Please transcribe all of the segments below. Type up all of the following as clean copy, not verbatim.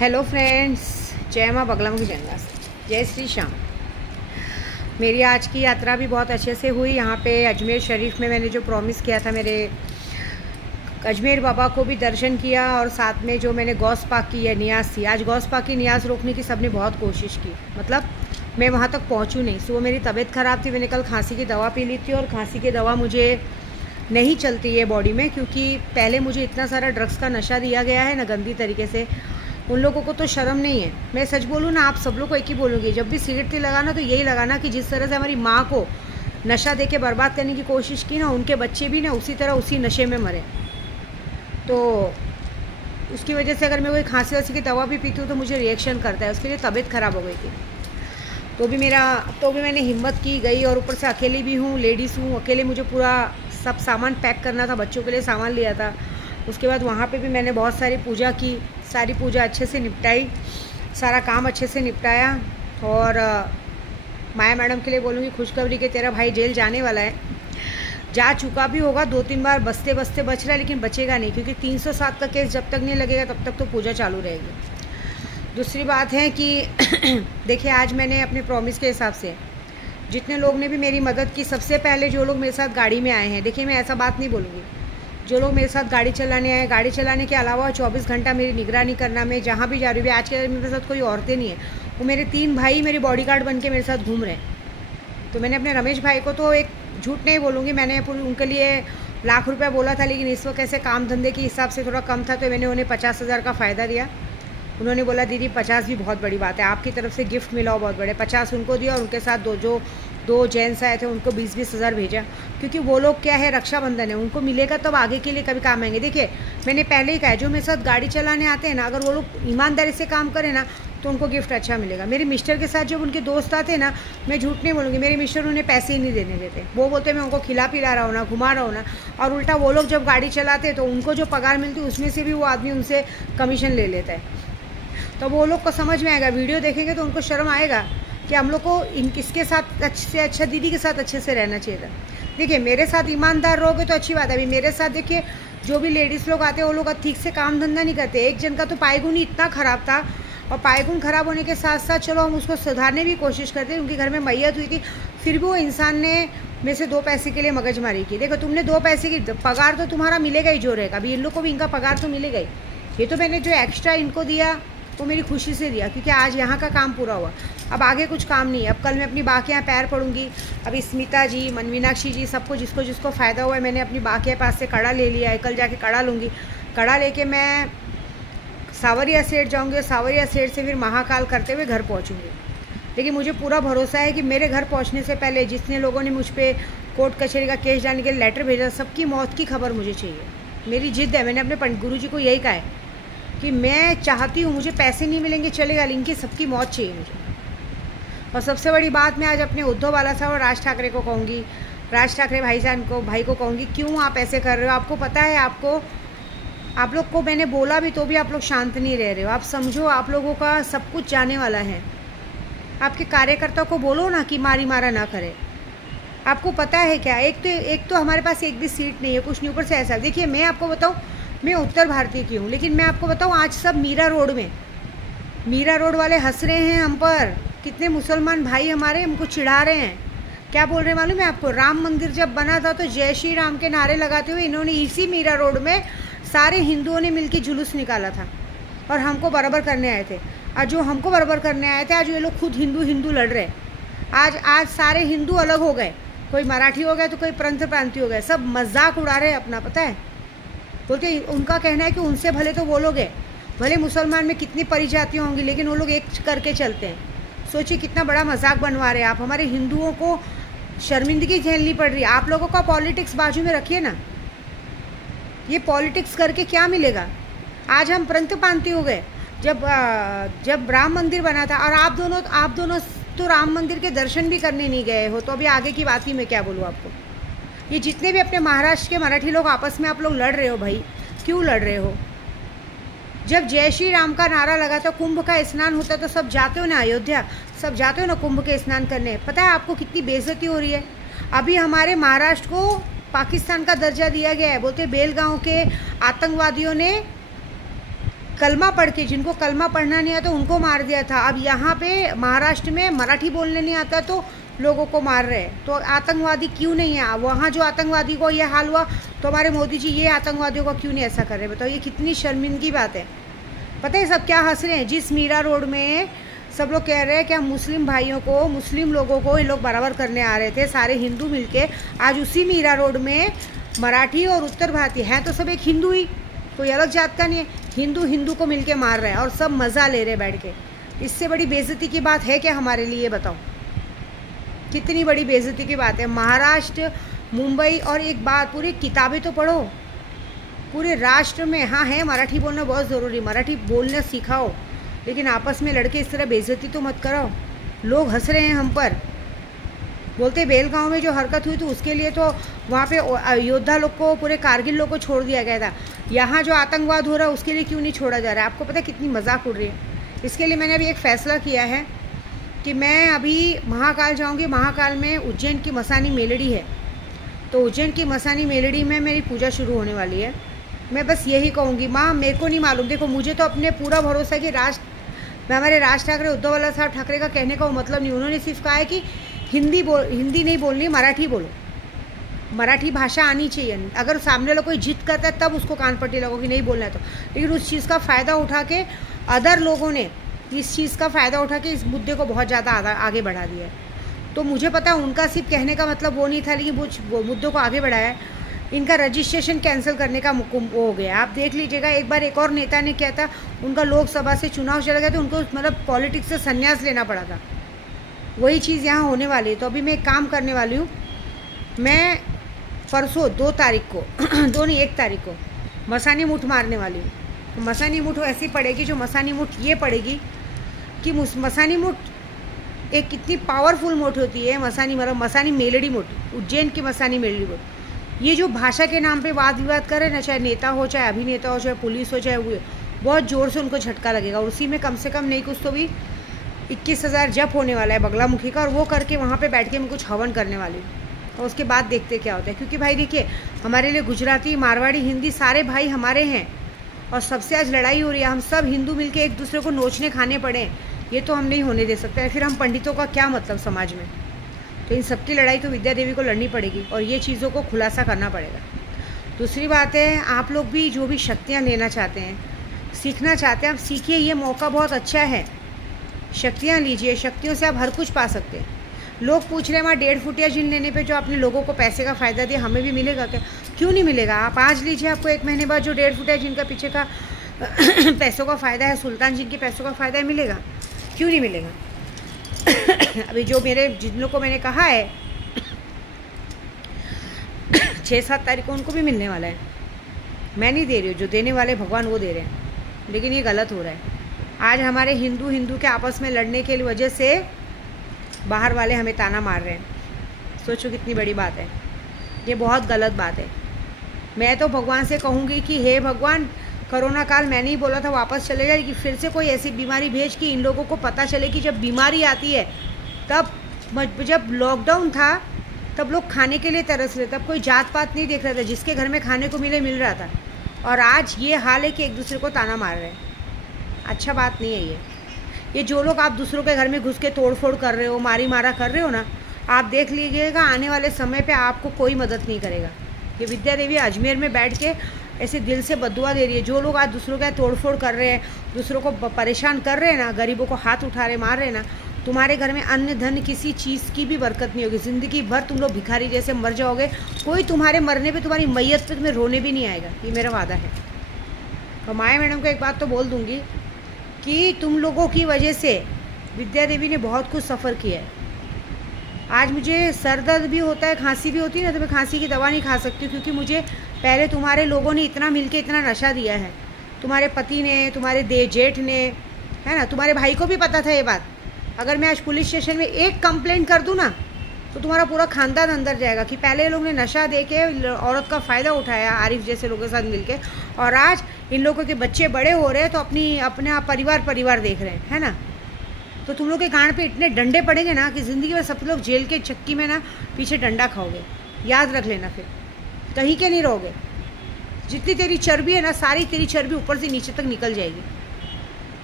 Hello friends, जय माँ बगलामुखी जनवास, जय श्री श्याम। मेरी आज की यात्रा भी बहुत अच्छे से हुई। यहाँ पे अजमेर शरीफ में मैंने जो प्रॉमिस किया था, मेरे अजमेर बाबा को भी दर्शन किया और साथ में जो मैंने गौस पाक की या नियाज़ थी, आज गौस पाक की नियाज़ रोकने की सबने बहुत कोशिश की। मतलब मैं वहाँ तक पहुँचूँ नहीं। सुबह मेरी तबीयत ख़राब थी, मैंने कल खांसी की दवा पी ली थी और खांसी की दवा मुझे नहीं चलती है बॉडी में, क्योंकि पहले मुझे इतना सारा ड्रग्स का नशा दिया गया है ना गंदी तरीके से। उन लोगों को तो शर्म नहीं है। मैं सच बोलूँ ना, आप सब लोग को एक ही बोलूँगी, जब भी सिगरेट लगाना तो यही लगाना कि जिस तरह से हमारी माँ को नशा दे के बर्बाद करने की कोशिश की ना, उनके बच्चे भी ना उसी तरह उसी नशे में मरे। तो उसकी वजह से अगर मैं कोई खांसी वांसी की दवा भी पीती हूँ तो मुझे रिएक्शन करता है। उसके लिए तबीयत ख़राब हो गई थी, तो भी मैंने हिम्मत की गई। और ऊपर से अकेली भी हूँ, लेडीज़ हूँ, अकेले मुझे पूरा सब सामान पैक करना था, बच्चों के लिए सामान लिया था। उसके बाद वहाँ पे भी मैंने बहुत सारी पूजा की, सारी पूजा अच्छे से निपटाई, सारा काम अच्छे से निपटाया। और माया मैडम के लिए बोलूँगी खुशखबरी कि तेरा भाई जेल जाने वाला है, जा चुका भी होगा, 2-3 बार बचते बचते बच रहा है, लेकिन बचेगा नहीं, क्योंकि 307 का केस जब तक नहीं लगेगा तब तक तो पूजा चालू रहेगी। दूसरी बात है कि देखिए, आज मैंने अपने प्रॉमिस के हिसाब से जितने लोग ने भी मेरी मदद की, सबसे पहले जो लोग मेरे साथ गाड़ी में आए हैं, देखिए मैं ऐसा बात नहीं बोलूँगी, जो लोग मेरे साथ गाड़ी चलाने आए, गाड़ी चलाने के अलावा 24 घंटा मेरी निगरानी करना, मैं जहाँ भी जा रही हूँ। आज के दिन मेरे साथ कोई औरतें नहीं है, वो मेरे 3 भाई मेरे बॉडीगार्ड बन के मेरे साथ घूम रहे हैं। तो मैंने अपने रमेश भाई को, तो एक झूठ नहीं बोलूँगी, मैंने उनके लिए लाख रुपया बोला था, लेकिन इस वक्त ऐसे काम धंधे के हिसाब से थोड़ा कम था, तो मैंने उन्हें 50,000 का फ़ायदा दिया। उन्होंने बोला दीदी 50 भी बहुत बड़ी बात है, आपकी तरफ से गिफ्ट मिला हो बहुत बड़े, 50 उनको दिया और उनके साथ दो जेंट्स आए थे, उनको 20-20 हज़ार भेजा, क्योंकि वो लोग क्या है, रक्षाबंधन है, उनको मिलेगा तब आगे के लिए कभी काम आएंगे। देखिए मैंने पहले ही कहा, जो मेरे साथ गाड़ी चलाने आते हैं ना, अगर वो लोग ईमानदारी से काम करें ना तो उनको गिफ्ट अच्छा मिलेगा। मेरे मिस्टर के साथ जब उनके दोस्त आते ना, मैं झूठ नहीं बोलूँगी, मेरे मिस्टर उन्हें पैसे ही नहीं देने देते। वो बोलते मैं उनको खिला पिला रहा हूँ ना, घुमा रहा हूँ ना, और उल्टा वो लोग जब गाड़ी चलाते तो उनको जो पगार मिलती है उसमें से भी वो आदमी उनसे कमीशन ले लेता है। तो वो लोग को समझ में आएगा, वीडियो देखेंगे तो उनको शर्म आएगा कि हम लोग को किसके साथ अच्छे से अच्छा, दीदी के साथ अच्छे से रहना चाहिए था। देखिए मेरे साथ ईमानदार रहोगे तो अच्छी बात है। अभी मेरे साथ देखिए जो भी लेडीज़ लोग आते हैं वो लोग ठीक से काम धंधा नहीं करते। एक जन का तो पायगुन ही इतना ख़राब था, और पायगुन ख़राब होने के साथ साथ चलो हम उसको सुधारने की कोशिश करते हैं, उनके घर में मैयत हुई थी, फिर भी वो इंसान ने मेरे से 2 पैसे के लिए मगजमारी की। देखो तुमने 2 पैसे की पगार तो तुम्हारा मिलेगा ही जो रहेगा, अभी इन लोग को भी इनका पगार तो मिलेगा ही। ये तो मैंने जो एक्स्ट्रा इनको दिया वो मेरी खुशी से दिया, क्योंकि आज यहाँ का काम पूरा हुआ। अब आगे कुछ काम नहीं है, अब कल मैं अपनी बा के यहाँ पैर पड़ूंगी। अभी स्मिता जी, मीनाक्षी जी, सबको जिसको जिसको फ़ायदा हुआ है, मैंने अपनी बा के पास से कड़ा ले लिया है, कल जाके कड़ा लूँगी। कड़ा लेके मैं सावरिया सेठ जाऊँगी और सावरिया सेठ से फिर महाकाल करते हुए घर पहुँचूँगी। लेकिन मुझे पूरा भरोसा है कि मेरे घर पहुँचने से पहले जितने लोगों ने मुझ पर कोर्ट कचहरी का केस डालने के लिए लेटर भेजा, सबकी मौत की खबर मुझे चाहिए। मेरी जिद है, मैंने अपने गुरु जी को यही कहा है कि मैं चाहती हूँ, मुझे पैसे नहीं मिलेंगे चलेगा, इनकी सबकी मौत चाहिए मुझे। और सबसे बड़ी बात मैं आज अपने उद्धव बाला साहब और राज ठाकरे को कहूँगी, राज ठाकरे भाई को कहूँगी, क्यों आप ऐसे कर रहे हो? आपको पता है, आप लोग को मैंने बोला भी तो भी आप लोग शांत नहीं रह रहे हो। आप समझो, आप लोगों का सब कुछ जाने वाला है। आपके कार्यकर्ता को बोलो ना कि मारा ना करे। आपको पता है क्या, एक तो हमारे पास एक भी सीट नहीं है, कुछ नहीं, ऊपर से ऐसा। देखिए मैं आपको बताऊँ, मैं उत्तर भारतीय की हूँ, लेकिन मैं आपको बताऊँ आज सब मीरा रोड वाले हंस रहे हैं हम पर। कितने मुसलमान भाई हमारे हमको चिढ़ा रहे हैं। क्या बोल रहे हैं मालूम है आपको? राम मंदिर जब बना था तो जय श्री राम के नारे लगाते हुए इन्होंने इसी मीरा रोड में सारे हिंदुओं ने मिलकर जुलूस निकाला था और हमको बराबर करने आए थे। और जो हमको बराबर करने आए थे, आज ये लोग खुद हिंदू लड़ रहे हैं। आज सारे हिंदू अलग हो गए, कोई मराठी हो गया तो कोई पंथ प्रांति हो गए, सब मजाक उड़ा रहे हैं अपना। पता है, बोलते उनका कहना है कि उनसे भले तो वो लोग हैं, भले मुसलमान में कितनी परिजातियाँ होंगी, लेकिन वो लोग एक करके चलते हैं। सोचिए कितना बड़ा मजाक बनवा रहे हैं आप। हमारे हिंदुओं को शर्मिंदगी झेलनी पड़ रही है। आप लोगों का पॉलिटिक्स बाजू में रखिए ना, ये पॉलिटिक्स करके क्या मिलेगा? आज हम पंथ प्रांति हो गए। जब राम मंदिर बना था, और आप दोनों तो राम मंदिर के दर्शन भी करने नहीं गए हो, तो अभी आगे की बात ही मैं क्या बोलूँ आपको। ये जितने भी अपने महाराष्ट्र के मराठी लोग आपस में आप लोग लड़ रहे हो, भाई क्यों लड़ रहे हो? जब जय श्री राम का नारा लगा था, कुंभ का स्नान होता तो सब जाते हो ना अयोध्या, सब जाते हो ना कुंभ के स्नान करने। पता है आपको कितनी बेइज्जती हो रही है? अभी हमारे महाराष्ट्र को पाकिस्तान का दर्जा दिया गया है। बोलते बेलगांव के आतंकवादियों ने कलमा पढ़ के, जिनको कलमा पढ़ना नहीं आता उनको मार दिया था। अब यहाँ पे महाराष्ट्र में मराठी बोलने नहीं आता तो लोगों को मार रहे हैं। तो आतंकवादी क्यों नहीं है वहाँ? जो आतंकवादी को ये हाल हुआ तो हमारे मोदी जी ये आतंकवादियों को क्यों नहीं ऐसा कर रहे? बताओ, ये कितनी शर्मिंदगी बात है। पता है सब क्या हंस रहे हैं? जिस मीरा रोड में सब लोग कह रहे हैं कि हम मुस्लिम भाइयों को, मुस्लिम लोगों को ये लोग बराबर करने आ रहे थे, सारे हिंदू मिलके, आज उसी मीरा रोड में मराठी और उत्तर भारतीय हैं तो सब एक हिंदू ही, कोई अलग जात का नहीं है, हिंदू हिंदू को मिलके मार रहे हैं और सब मज़ा ले रहे बैठ के। इससे बड़ी बेइज्जती की बात है क्या हमारे लिए? बताओ, कितनी बड़ी बेइज्जती की बात है। महाराष्ट्र, मुंबई, और एक बात, पूरी किताबें तो पढ़ो, पूरे राष्ट्र में हाँ है मराठी बोलना बहुत ज़रूरी, मराठी बोलना सिखाओ, लेकिन आपस में लड़के इस तरह बेइज्जती तो मत कराओ। लोग हंस रहे हैं हम पर, बोलते बेलगांव में जो हरकत हुई तो उसके लिए तो वहाँ पे योद्धा लोग को, पूरे कारगिल लोग को छोड़ दिया गया था। यहाँ जो आतंकवाद हो रहा है उसके लिए क्यों नहीं छोड़ा जा रहा है? आपको पता है कितनी मजाक उड़ रही है। इसके लिए मैंने अभी एक फ़ैसला किया है कि मैं अभी महाकाल जाऊँगी। महाकाल में उज्जैन की मसानी मेलड़ी है, तो उज्जैन की मसानी मेलड़ी में मेरी पूजा शुरू होने वाली है। मैं बस यही कहूँगी, माँ मेरे को नहीं मालूम, देखो मुझे तो अपने पूरा भरोसा है कि हमारे राज ठाकरे, उद्धव वाला साहब ठाकरे का कहने का वो मतलब नहीं, उन्होंने सिर्फ कहा है कि हिंदी नहीं बोलनी, मराठी बोलो, मराठी भाषा आनी चाहिए। अगर सामने लोग कोई जिद करता है तब उसको कान पट्टी लगो कि नहीं बोलना है तो, लेकिन उस चीज़ का फ़ायदा उठा के अदर लोगों ने इस चीज़ का फ़ायदा उठा के इस मुद्दे को बहुत ज़्यादा आगे बढ़ा दिया है। तो मुझे पता है उनका सिर्फ कहने का मतलब वो नहीं था, लेकिन वो मुद्दों को आगे बढ़ाया है। इनका रजिस्ट्रेशन कैंसिल करने का वो हो गया, आप देख लीजिएगा। एक बार एक और नेता ने क्या था, उनका लोकसभा से चुनाव चला गया तो उनको मतलब पॉलिटिक्स से संन्यास लेना पड़ा था। वही चीज़ यहाँ होने वाली है। तो अभी मैं एक काम करने वाली हूँ, मैं परसों 2 तारीख को 1 तारीख को मसानी मुठ मारने वाली हूँ। तो मसानी मुठ ऐसी पड़ेगी, जो मसानी मुठ ये पड़ेगी कि मसानी मुठ एक कितनी पावरफुल मुठ होती है। मसानी मेलड़ी मुठ, उज्जैन की मसानी मेलड़ी मुठ, ये जो भाषा के नाम पे वाद विवाद कर रहे हैं ना, चाहे नेता हो, चाहे अभिनेता हो, चाहे पुलिस हो, चाहे वो, बहुत ज़ोर से उनको झटका लगेगा। और उसी में कम से कम नहीं कुछ तो भी 21,000 जप होने वाला है बगलामुखी का, और वो करके वहाँ पे बैठ के मैं कुछ हवन करने वाली हूँ। और उसके बाद देखते क्या होता है। क्योंकि भाई देखिए, हमारे लिए गुजराती, मारवाड़ी, हिंदी सारे भाई हमारे हैं, और सबसे आज लड़ाई हो रही है। हम सब हिंदू मिल के एक दूसरे को नोचने खाने पड़े, ये तो हम नहीं होने दे सकते। फिर हम पंडितों का क्या मतलब समाज में? तो इन सबकी लड़ाई तो विद्या देवी को लड़नी पड़ेगी, और ये चीज़ों को खुलासा करना पड़ेगा। दूसरी बात है, आप लोग भी जो भी शक्तियाँ लेना चाहते हैं, सीखना चाहते हैं, आप सीखिए, ये मौका बहुत अच्छा है। शक्तियाँ लीजिए, शक्तियों से आप हर कुछ पा सकते हैं। लोग पूछ रहे हैं, वहाँ 1.5 फुटिया जिन लेने पे जो आपने लोगों को पैसे का फ़ायदा दिया, हमें भी मिलेगा क्या? क्यों नहीं मिलेगा? आप आज लीजिए, आपको 1 महीने बाद जो 1.5 फुटिया जिनका पीछे का पैसों का फ़ायदा है, सुल्तान जिनके पैसों का फ़ायदा है, मिलेगा। क्यों नहीं मिलेगा? अभी जो जिन लोगों को मैंने कहा है 6-7 तारीख को उनको भी मिलने वाला है। मैं नहीं दे रही हूँ, जो देने वाले भगवान वो दे रहे हैं, लेकिन ये गलत हो रहा है। आज हमारे हिंदू के आपस में लड़ने के वजह से बाहर वाले हमें ताना मार रहे हैं। सोचो कितनी बड़ी बात है, ये बहुत गलत बात है। मैं तो भगवान से कहूँगी कि हे भगवान, कोरोना काल मैंने ही बोला था वापस चले जाए, कि फिर से कोई ऐसी बीमारी भेज कि इन लोगों को पता चले कि जब बीमारी आती है, तब जब लॉकडाउन था तब लोग खाने के लिए तरस रहे, तब कोई जात पात नहीं देख रहा था, जिसके घर में खाने को मिल रहा था। और आज ये हाल है कि एक दूसरे को ताना मार रहे हैं। अच्छा बात नहीं है ये जो लोग आप दूसरों के घर में घुस के तोड़ फोड़ कर रहे हो, मारी मारा कर रहे हो ना, आप देख लीजिएगा आने वाले समय पे आपको कोई मदद नहीं करेगा। ये विद्या देवी अजमेर में बैठ के ऐसे दिल से बदुआ दे रही है। जो लोग आज दूसरों का तोड़ फोड़ कर रहे हैं, दूसरों को परेशान कर रहे हैं ना, गरीबों को हाथ उठा रहे, मार रहे ना, तुम्हारे घर में अन्न धन किसी चीज़ की भी बरकत नहीं होगी। ज़िंदगी भर तुम लोग भिखारी जैसे मर जाओगे। कोई तुम्हारे मरने पे, तुम्हारी मैयत पे तुम्हें रोने भी नहीं आएगा। ये मेरा वादा है। और माया मैडम को एक बात तो बोल दूँगी कि तुम लोगों की वजह से विद्या देवी ने बहुत कुछ सफ़र किया है। आज मुझे सर दर्द भी होता है, खांसी भी होती है ना, तो मैं खांसी की दवा नहीं खा सकती, क्योंकि मुझे पहले तुम्हारे लोगों ने इतना मिलके इतना नशा दिया है। तुम्हारे पति ने, तुम्हारे जेठ ने, है ना, तुम्हारे भाई को भी पता था ये बात। अगर मैं आज पुलिस स्टेशन में एक कंप्लेंट कर दूँ ना, तो तुम्हारा पूरा खानदान अंदर जाएगा कि पहले लोग ने नशा दे के औरत का फ़ायदा उठाया, आरिफ जैसे लोगों के साथ मिलके, और आज इन लोगों के बच्चे बड़े हो रहे हैं तो अपने आप परिवार देख रहे हैं, है ना। तो तुम लोग के गांड पे इतने डंडे पड़ेंगे ना कि ज़िंदगी में सब लोग जेल के चक्की में ना पीछे डंडा खाओगे। याद रख लेना, फिर कहीं के नहीं रहोगे। जितनी तेरी चर्बी है ना, सारी तेरी चर्बी ऊपर से नीचे तक निकल जाएगी।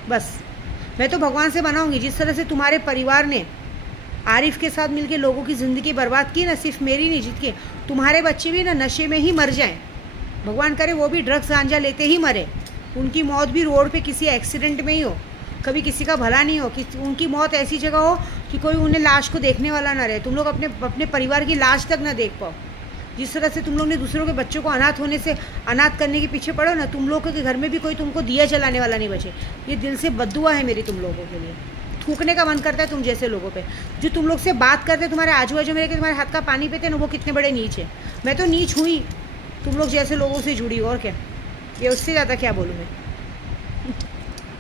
बस मैं तो भगवान से बनाऊंगी, जिस तरह से तुम्हारे परिवार ने आरिफ के साथ मिलके लोगों की ज़िंदगी बर्बाद की ना, सिर्फ मेरी नहीं, जितके तुम्हारे बच्चे भी ना नशे में ही मर जाएं, भगवान करे वो भी ड्रग्स गांजा लेते ही मरे, उनकी मौत भी रोड पे किसी एक्सीडेंट में ही हो, कभी किसी का भला नहीं हो, कि उनकी मौत ऐसी जगह हो कि कोई उन्हें लाश को देखने वाला ना रहे, तुम लोग अपने परिवार की लाश तक ना देख पाओ। जिस तरह से तुम लोग ने दूसरों के बच्चों को अनाथ होने से अनाथ करने के पीछे पड़ो ना, तुम लोगों के घर में भी कोई तुमको दिया जलाने वाला नहीं बचे। ये दिल से बद्दुआ है मेरी तुम लोगों के लिए। थूकने का मन करता है तुम जैसे लोगों पे, जो तुम लोग से बात करते, तुम्हारे आजू बाजू में रह के तुम्हारे हाथ का पानी पीते ना, वो कितने बड़े नीच है। मैं तो नीच हुई तुम लोग जैसे लोगों से जुड़ी, और क्या, ये उससे ज़्यादा क्या बोलूँ मैं।